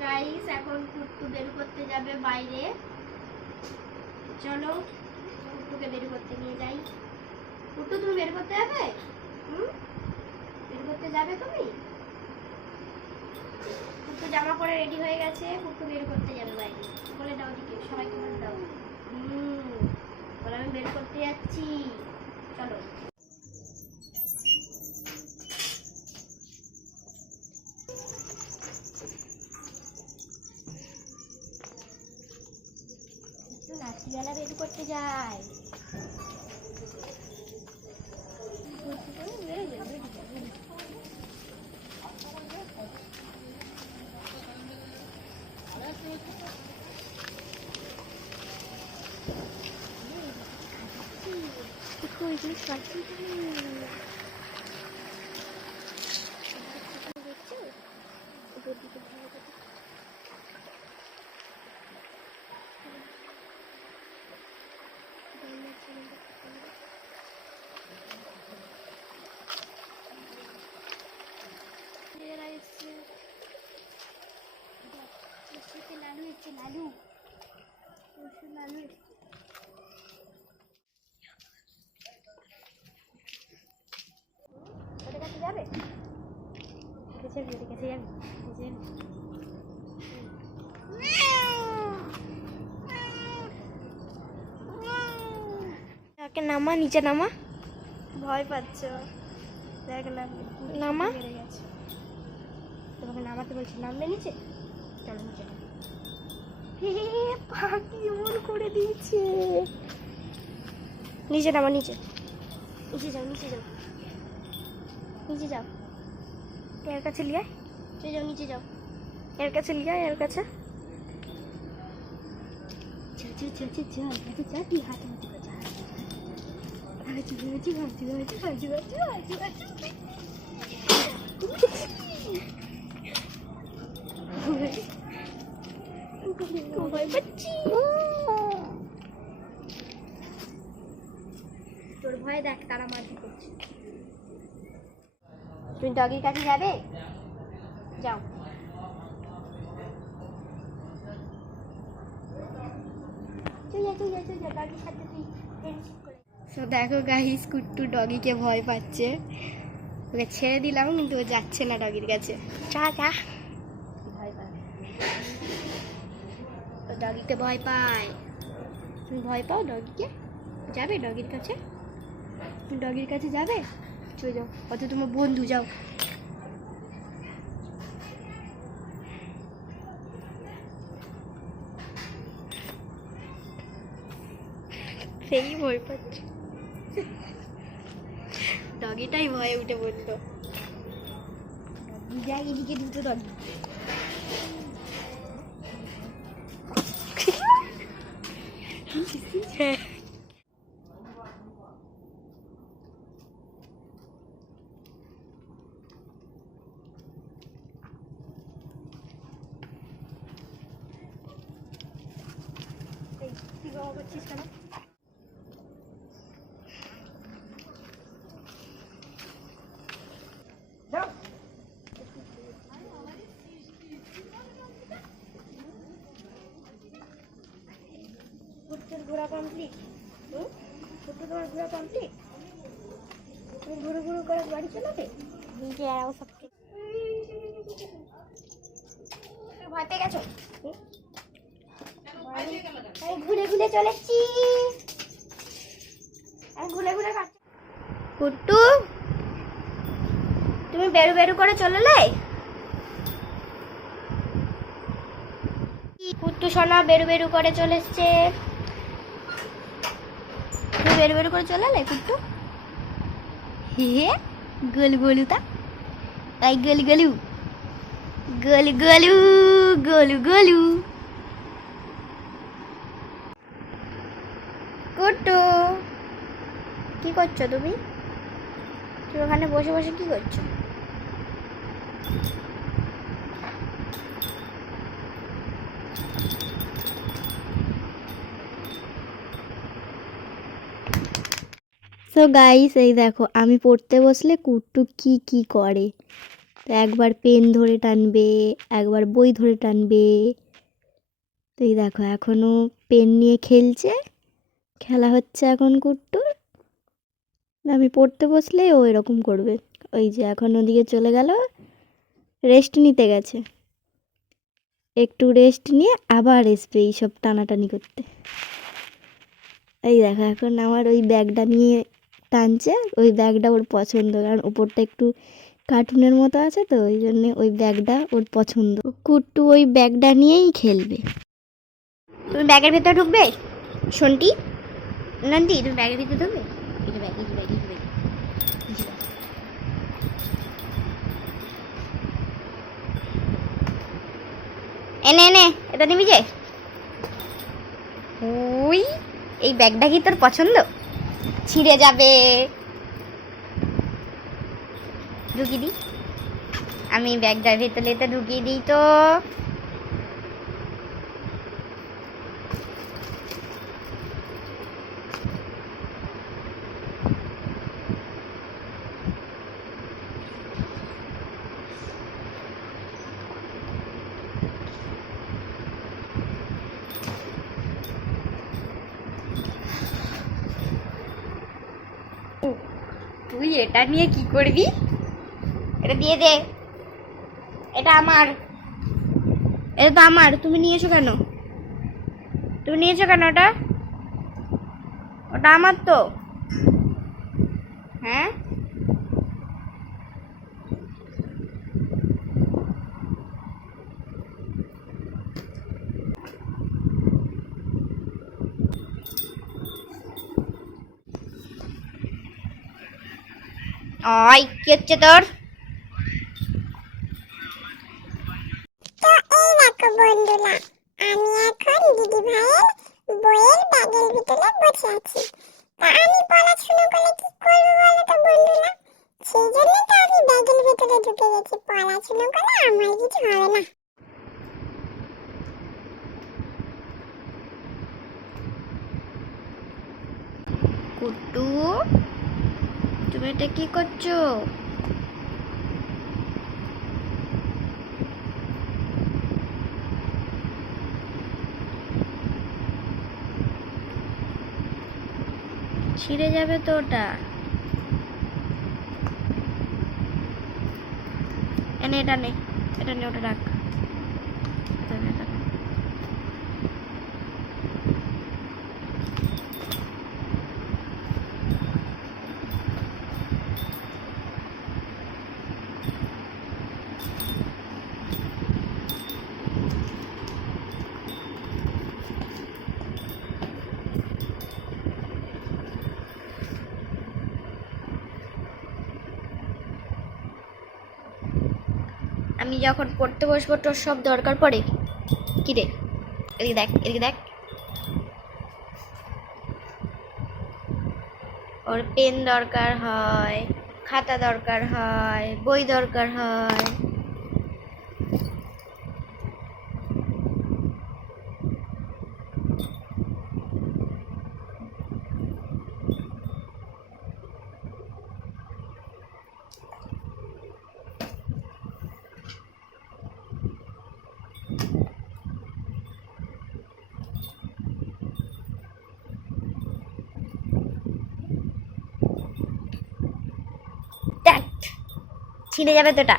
Guys এখন কুট্টু বের করতে যাবে বাইরে। চলো, কুট্টুকে বের করতে নিয়ে যাই। কুট্টু, তুমি বের করতে যাবে? হুম? বের করতে যাবে তুমি? কুট্টু জামা পরে রেডি হয়ে গেছে, কুট্টু বের করতে যাবে বাইরে। বলে দাও দিকে, সবাইকে বলে দাও। হুম, বলে আমি বের করতে যাচ্ছি। চলো। রাত্রিবেলা বের করতে যায়। ওই জিনিস পাচ্ছি দেখছ উপর দিকে ভালো করে এরা এসছে ওর সাথে লালু এসছে লালু ওর সাথে লালু এসছে ওদের কাছে যাবে কাছে যাবি কাছে যাবি কাছে যাবি ওকে নামা নিচে নামা। ভয় পাচ্ছ। দেখলাম নামা। বেড়ে গেছে। তোমাকে নামাতে বলছি নামবে নিচে? চলো নিচে পাখি এমন করে দিয়েছে। নিচে নামা নিচে। নিচে যাও নিচে যাও। নিচে যাও এর কাছে লিয়ে চলে যাও নিচে যাও এর কাছে লিয়ে এর কাছে তোর ভয় দেখ তারা মাঝি করছে তুমি ডগির কাছে যাবে? যাও। সো দেখো গাইস কুট্টু ডগিকে ভয় পাচ্ছে। ওকে ছেড়ে দিলাম কিন্তু ও যাচ্ছে না ডগির কাছে। চা চা ভয় পায়। ডগিকে ভয় পায়। তুমি ভয় পাও ডগিকে যাবে ডগির কাছে? তুমি ডগির কাছে যাবে? চলে যাও। অত তোমার বন্ধু, যাও। সেই ভয় পাচ্ছে। ডগিটাই ভয়ে উঠে ডগি যাই, এদিকে দুটো ডগি। হ্যাঁ। ঘুরতে তোমার তুমি করে বাড়ি গেছো হুম? আমি ঘুরে ঘুরে চলেছি ঘুরে ঘুরে খাচ্ছি। তুমি বেরু বেরু করে চলে কুট্টু সোনা বেরু বেরু করে চলে এসছে। তুমি বেরু বেরু করে চলে এলে কুট্টু? হে গোল গোলুতা এই গোল গোলু। গোল গোলু গোলু গোলু। কুট্টু কি করছ তুমি? তুমি ওখানে বসে বসে কি করছ? তো গাইস এই দেখো, আমি পড়তে বসলে কুট্টু কি কি করে? তো একবার পেন ধরে টানবে, একবার বই ধরে টানবে। তো এই দেখো এখনও পেন নিয়ে খেলছে। খেলা হচ্ছে এখন কুট্টুর। আমি পড়তে বসলে ও এরকম করবে। ওই যে এখন ওদিকে চলে গেল রেস্ট নিতে গেছে। একটু রেস্ট নিয়ে আবার আসবে এইসব টানাটানি করতে। এই দেখো এখন আমার ওই ব্যাগটা নিয়ে টানছে, ওই ব্যাগটা ওর পছন্দ, কারণ ওপরটা একটু কার্টুনের মতো আছে তো, ওই জন্যে ওই ব্যাগটা ওর পছন্দ। কুট্টু ওই ব্যাগটা নিয়েই খেলবে। তুমি ব্যাগের ভেতরে ঢুকবে? শোনটি? নন্দি তুমি ব্যাগের ভিতরে এই যে ব্যাগ যে ব্যাগ ব্যাগ। এনে এনে এটা নিবি যে ওই এই ব্যাগটা কি তোর পছন্দ ছিঁড়ে যাবে ঢুকিয়ে দিই আমি ব্যাগটার ভেতরে তো ঢুকিয়ে দিই তো এটা নিয়ে কি করবি? এটা দিয়ে দে। এটা আমার। এটা তো আমার। তুমি নিয়েছো কেন? তুমি নিয়েছো কেন ওটা? ওটা আমার তো। হ্যাঁ? আয় কি হচ্ছে তোর? তো এই দেখো বন্ধুরা আমি এখন দিদি ভাইয়ের বইয়ের ব্যাগের ভিতরে বসে আছি। তা আমি পড়াশুনো করে কি করব বলো তো বন্ধুরা? সেই জন্য তো আমি ব্যাগের ভিতরে ঢুকে গেছি পড়াশুনো করে আমার কিছু হবে না। কুট্টু? তুমি এটা কি করছ? ছিঁড়ে যাবে তো ওটা। এটা নে এটা নে ওটা রাখ এটা নে, এটা নে। আমি যখন পড়তে বসবো, তোর সব দরকার পড়ে কি? রে? এদিকে দেখ এদিকে দেখ। ওর পেন দরকার হয়। খাতা দরকার হয় বই দরকার হয় দেখ ছিঁড়ে যাবে তোটা।